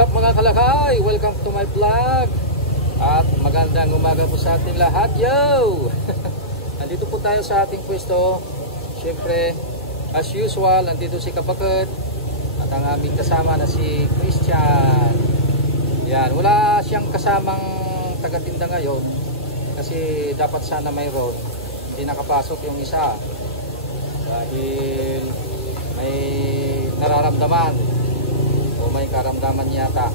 What's up mga kalakay? Welcome to my vlog. At magandang umaga po sa ating lahat. Yo! Nandito po tayo sa ating pwesto. Siyempre, as usual, nandito si Kapakit at ang aming kasama na si Christian. Yan, wala siyang kasamang taga-tinda ngayon kasi dapat sana mayroon. Hindi nakapasok yung isa dahil may nararamdaman o may karamdaman yata.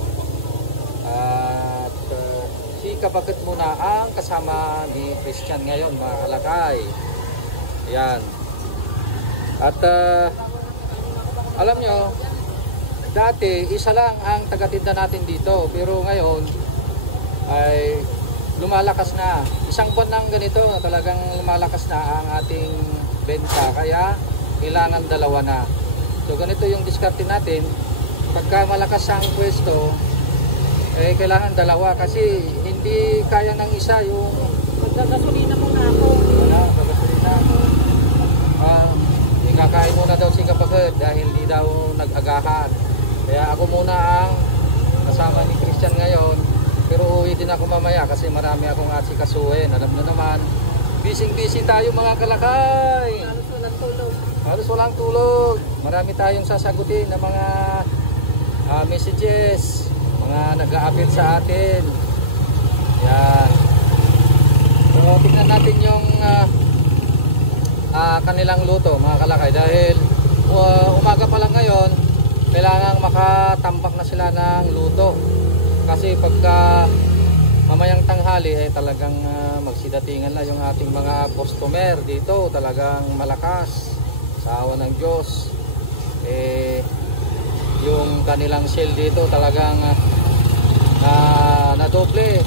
At si Kapakit muna ang kasama ni Christian ngayon mga kalakay. Yan. At alam nyo, dati isa lang ang tagatinda natin dito, pero ngayon ay lumalakas na. Isang buwan ng ganito talagang lumalakas na ang ating benta, kaya kailangan dalawa na. So ganito yung diskarte natin. Pagka malakas ang pwesto, eh kailangan dalawa kasi hindi kaya ng isa yung magagasolina muna ako. Magagasolina. Kakain muna daw si Kapakit dahil hindi daw nag-agahan. Kaya ako muna ang kasama ni Christian ngayon. Pero uwi din ako mamaya kasi marami akong asikasuhin. Alam nyo naman, busy tayo mga kalakay. Halos walang tulog. Halos walang tulog. Marami tayong sasagutin ng mga messages, mga nag-a-update sa atin. Yan. So tingnan natin yung kanilang luto mga kalakay dahil umaga pa lang ngayon kailangan makatambak na sila ng luto kasi pagka mamayang tanghali talagang magsidatingan na yung ating mga customer dito. Talagang malakas sa awa ng Diyos yung kanilang sale dito talagang nadoble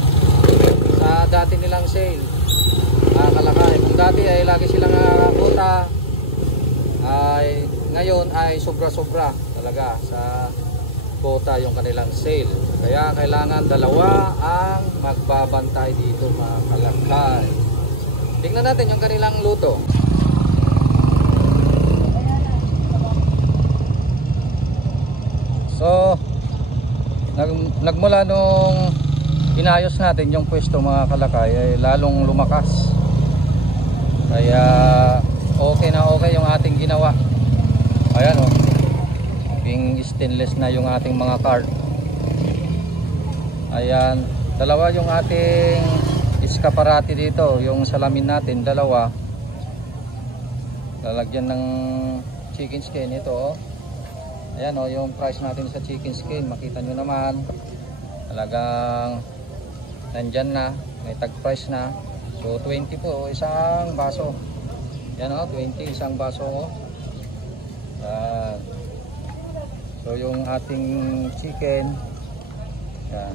sa dati nilang sale. Kalakay, kung dati ay lagi silang quota, ay ngayon ay sobra-sobra talaga sa quota yung kanilang sale. Kaya kailangan dalawa ang magbabantay dito mga kalakay. Tingnan natin yung kanilang luto. So nagmula nung inayos natin yung pwesto mga kalakay ay lalong lumakas. Kaya okay na okay yung ating ginawa. Ayan o, being stainless na yung ating mga cart. Ayan, dalawa yung ating iskaparati dito. Yung salamin natin dalawa. Lalagyan ng chicken skin ito o. Ayan o, yung price natin sa chicken skin, makita nyo naman talagang nandyan na, may tag price na. So 20 po isang baso. Yan o, 20 isang baso o. So yung ating chicken yan.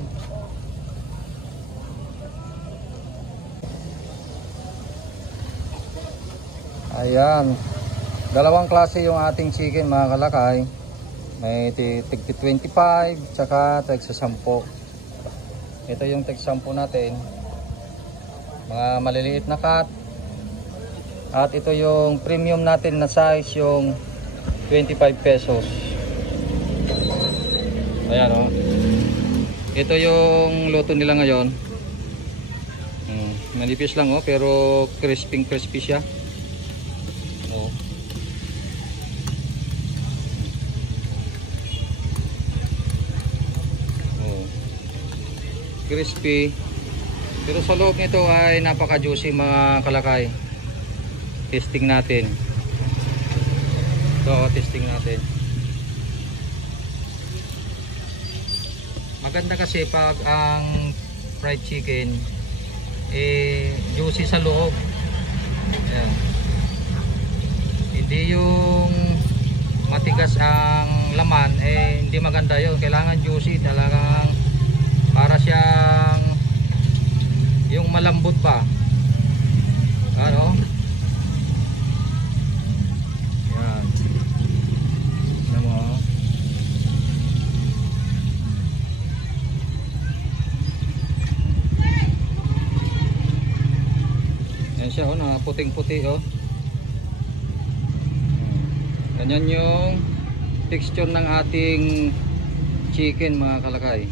Ayan, dalawang klase yung ating chicken mga kalakay. May tig 25 tsaka tig 10. Ito yung tig 10 natin, mga maliliit na cut. At ito yung premium natin na size, yung 25 pesos. Ayan o, ito yung luto nila ngayon. Manipis lang o, pero crispy siya. Crispy, pero sa loob nito ay napaka juicy mga kalakay. Testing natin. So testing natin. Maganda kasi pag ang fried chicken juicy sa loob. Ayan. Hindi yung matigas ang laman, hindi maganda yun. Kailangan juicy talagang para siyang yung malambot pa. Ano? Yan. Yan mo. Yan siya na puting-puti oh. Ganyan yung texture ng ating chicken mga kalakay.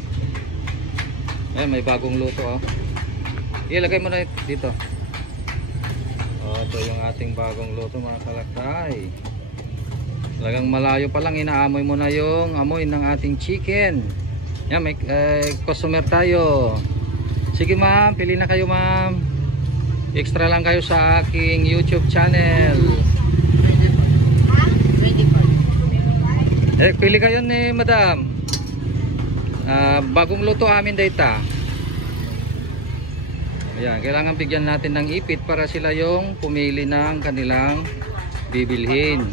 Ayan, may bagong luto oh. Ilagay mo na dito. Oh, ito yung ating bagong luto mga kalakay. Talagang malayo pa lang inaamoy mo na yung amoy ng ating chicken. Yan, may customer tayo. Sige ma'am, pili na kayo ma'am. Extra lang kayo sa aking YouTube channel. Pili kayo ni madam. Bagong luto amin data. Ayan, kailangan bigyan natin ng ipit para sila yung pumili ng kanilang bibilhin.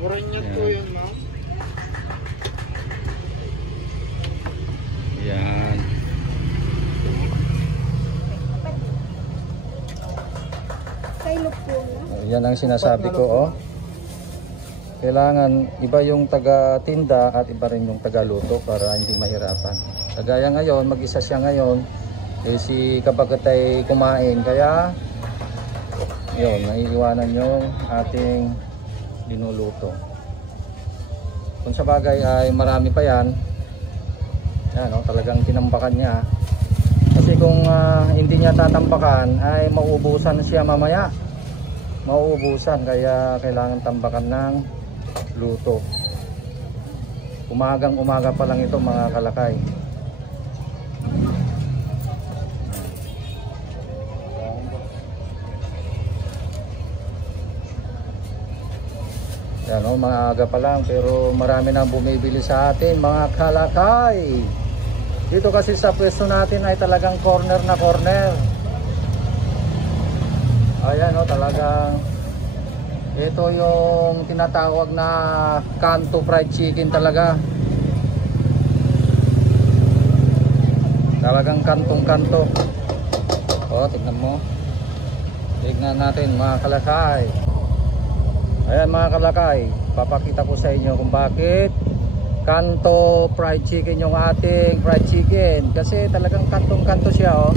Oranyag po yun, ma'am. Ayan. Yan ang sinasabi ko oh. Kailangan iba yung taga-tinda at iba rin yung taga-luto para hindi mahirapan. Kagaya ngayon, mag-isa siya ngayon, si kabagat ay kumain. Kaya, yun, naiiwanan yung ating linuluto. Kung sa bagay ay marami pa yan, yan oh, talagang tinambakan niya. Kasi kung hindi niya tatambakan, ay mauubusan siya mamaya. Mauubusan, kaya kailangan tambakan ng luto. Umagang umaga pa lang ito mga kalakay. Yan o, mga aga pa lang pero marami nang bumibili sa atin mga kalakay. Dito kasi sa pwesto natin ay talagang corner na corner. Ayan o, talagang ito yung tinatawag na kanto fried chicken talaga. Talagang kantong-kanto. O, tignan mo. Tignan natin mga kalakay. Ayan mga kalakay, papakita ko sa inyo kung bakit kanto fried chicken yung ating fried chicken. Kasi talagang kantong-kanto siya oh.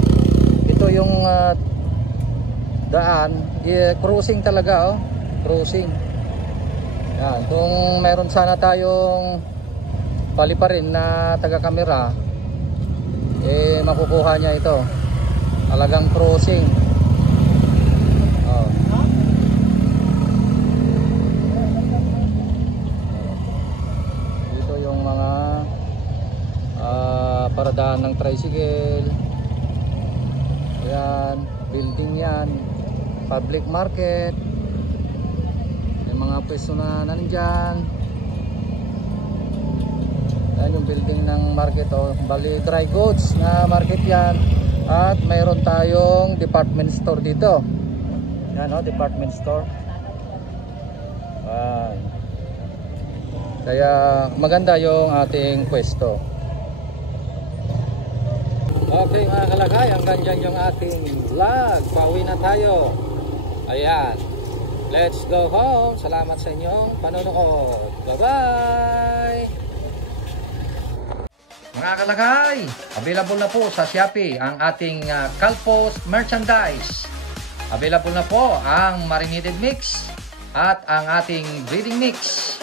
Ito yung daan, cruising talaga oh. Cruising. Yan, kung meron sana tayong paliparin na taga-camera, makukuha niya ito. Talagang cruising. Oh. Dito yung mga paradahan ng tricycle. Yan, building yan. Public market. Mga pwesto na nandyan. Yan yung building ng market oh. Bali dry goods na market yan. At mayroon tayong department store dito. Yan oh, department store. Kaya maganda yung ating pwesto. Okay mga kalakay, hanggang dyan yung ating vlog. Pauwi na tayo. Ayan, let's go home. Salamat sa inyong panonood. Bye-bye! Mga kalakay, available na po sa Shopee ang ating Calpos merchandise. Available na po ang marinated mix at ang ating breading mix.